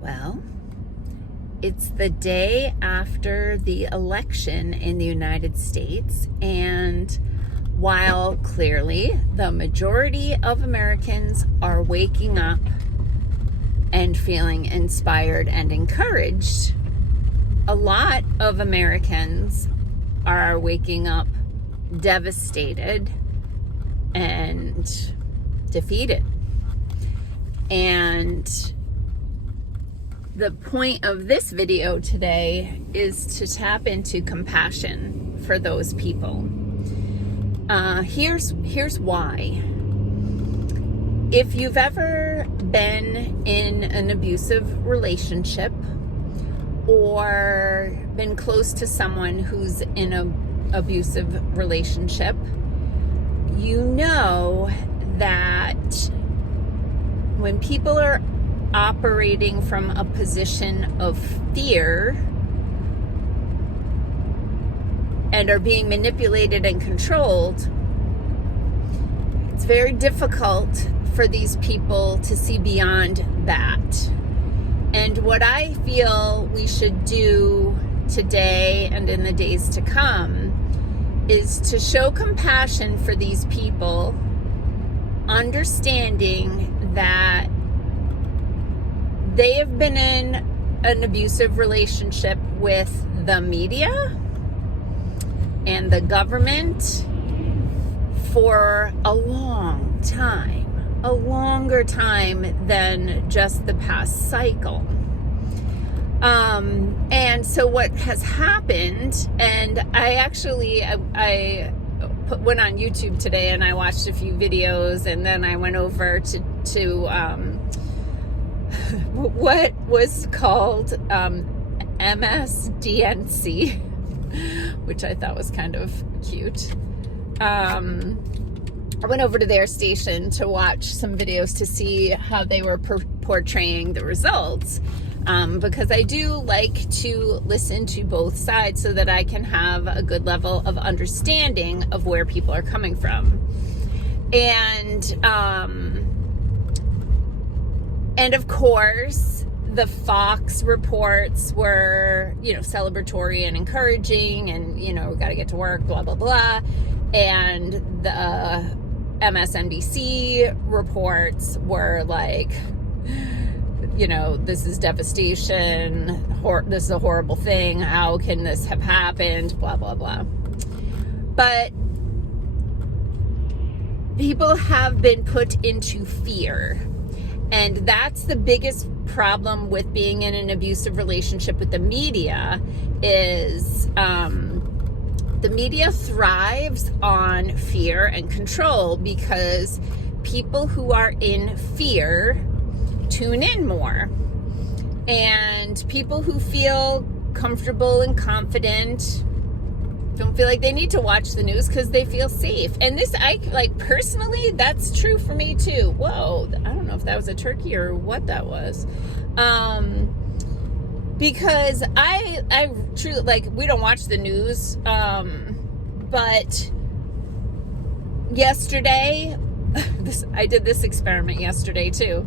Well, it's the day after the election in the United States, and while clearly the majority of Americans are waking up and feeling inspired and encouraged, a lot of Americans are waking up devastated and defeated. And the point of this video today is to tap into compassion for those people. Here's why. If you've ever been in an abusive relationship or been close to someone who's in an abusive relationship, you know that when people are operating from a position of fear and are being manipulated and controlled, it's very difficult for these people to see beyond that. And what I feel we should do today and in the days to come is to show compassion for these people, understanding that they have been in an abusive relationship with the media and the government for a long time, a longer time than just the past cycle. And so what has happened, and I went on YouTube today and I watched a few videos, and then I went over to what was called MSDNC, which I thought was kind of cute. I went over to their station to watch some videos to see how they were portraying the results, because I do like to listen to both sides so that I can have a good level of understanding of where people are coming from. And of course, the Fox reports were, celebratory and encouraging, and, we got to get to work, blah, blah, blah. And the MSNBC reports were like, this is devastation, this is a horrible thing, how can this have happened, blah, blah, blah. But people have been put into fear. And that's the biggest problem with being in an abusive relationship with the media is the media thrives on fear and control, because people who are in fear tune in more. And people who feel comfortable and confident don't feel like they need to watch the news because they feel safe. And this, personally, that's true for me too. Whoa, I don't know if that was a turkey or what that was. Because I truly, we don't watch the news. But yesterday, I did this experiment yesterday too.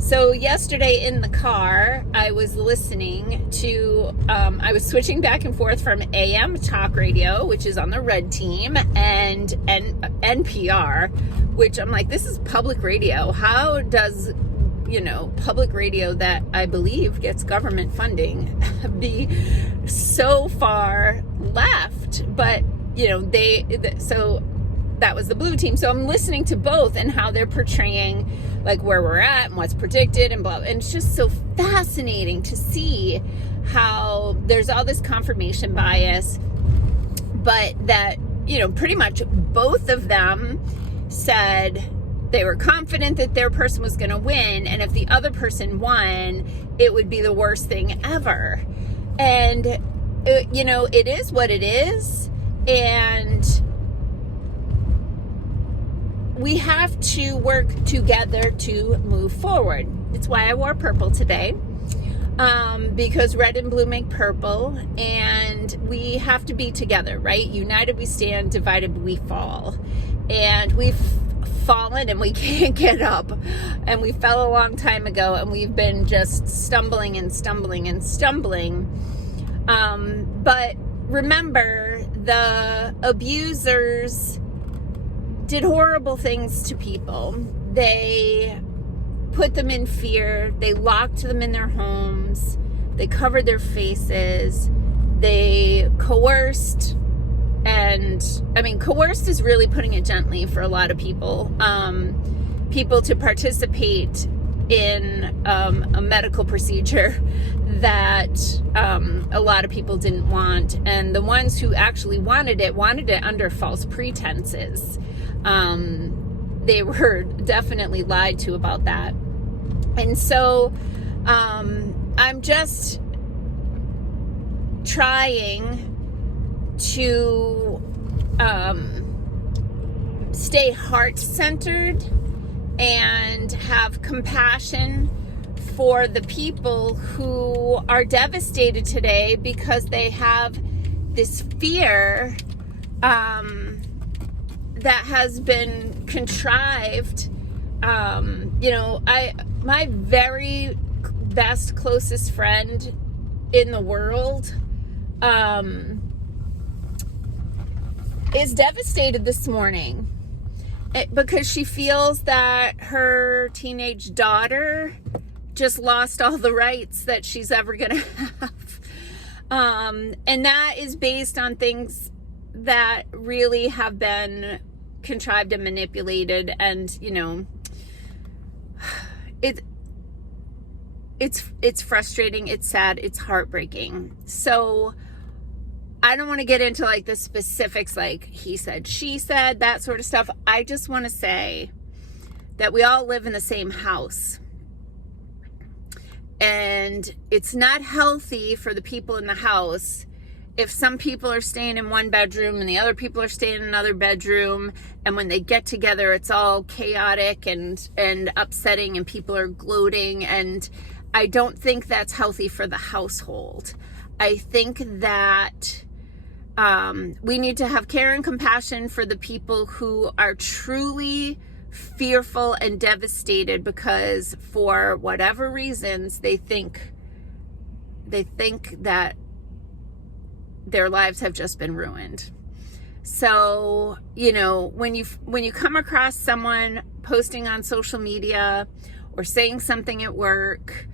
So yesterday in the car, I was listening to, I was switching back and forth from AM talk radio, which is on the red team, and NPR, which I'm like, this is public radio. How does, public radio that I believe gets government funding be so far left? But, so that was the blue team. So I'm listening to both and how they're portraying where we're at and what's predicted and blah. And it's just so fascinating to see how there's all this confirmation bias, but that, pretty much both of them said they were confident that their person was going to win. And if the other person won, it would be the worst thing ever. And, it is what it is. And we have to work together to move forward. It's why I wore purple today, because red and blue make purple, and we have to be together, right? United we stand, divided we fall. And we've fallen and we can't get up. And we fell a long time ago, and we've been just stumbling and stumbling and stumbling. But remember, the abusers did horrible things to people. They put them in fear. They locked them in their homes. They covered their faces. They coerced. And I mean, coerced is really putting it gently for a lot of people. People to participate in a medical procedure that a lot of people didn't want. And the ones who actually wanted it under false pretenses. They were definitely lied to about that. And so I'm just trying to stay heart-centered and have compassion for the people who are devastated today because they have this fear that has been contrived. My very best, closest friend in the world is devastated this morning because she feels that her teenage daughter just lost all the rights that she's ever going to have. And that is based on things that really have been contrived and manipulated. And, it's frustrating. It's sad. It's heartbreaking. So I don't want to get into like the specifics, like he said, she said, that sort of stuff. I just want to say that we all live in the same house. And it's not healthy for the people in the house if some people are staying in one bedroom and the other people are staying in another bedroom. And when they get together, it's all chaotic and upsetting, and people are gloating. And I don't think that's healthy for the household. I think that we need to have care and compassion for the people who are truly fearful and devastated because for whatever reasons they think that their lives have just been ruined. So, when you come across someone posting on social media or saying something at work,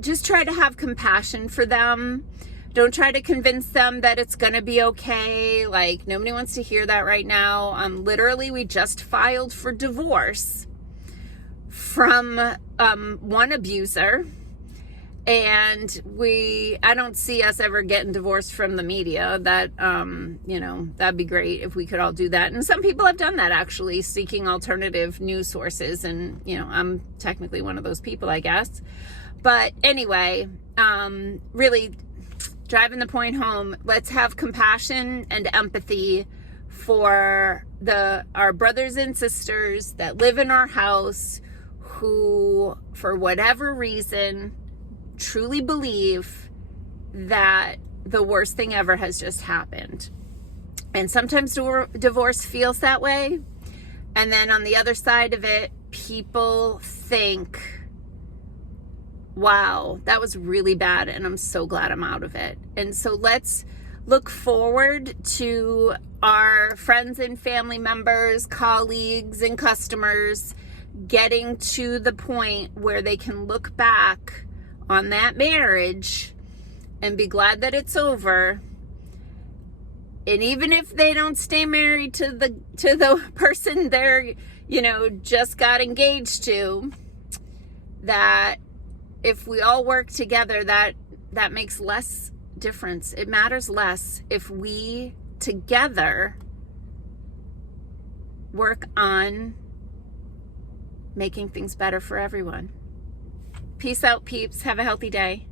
just try to have compassion for them. Don't try to convince them that it's going to be okay. Like, nobody wants to hear that right now. Literally, we just filed for divorce from one abuser. And I don't see us ever getting divorced from the media. That, that'd be great if we could all do that. And some people have done that, actually, seeking alternative news sources. And, I'm technically one of those people, I guess. But anyway, really driving the point home, let's have compassion and empathy for our brothers and sisters that live in our house who, for whatever reason, truly believe that the worst thing ever has just happened. And sometimes divorce feels that way. And then on the other side of it, people think, wow, that was really bad, and I'm so glad I'm out of it. And so let's look forward to our friends and family members, colleagues, and customers getting to the point where they can look back on that marriage and be glad that it's over. And even if they don't stay married to the person they're, just got engaged to, that if we all work together, that makes less difference. It matters less if we together work on making things better for everyone. Peace out, peeps. Have a healthy day.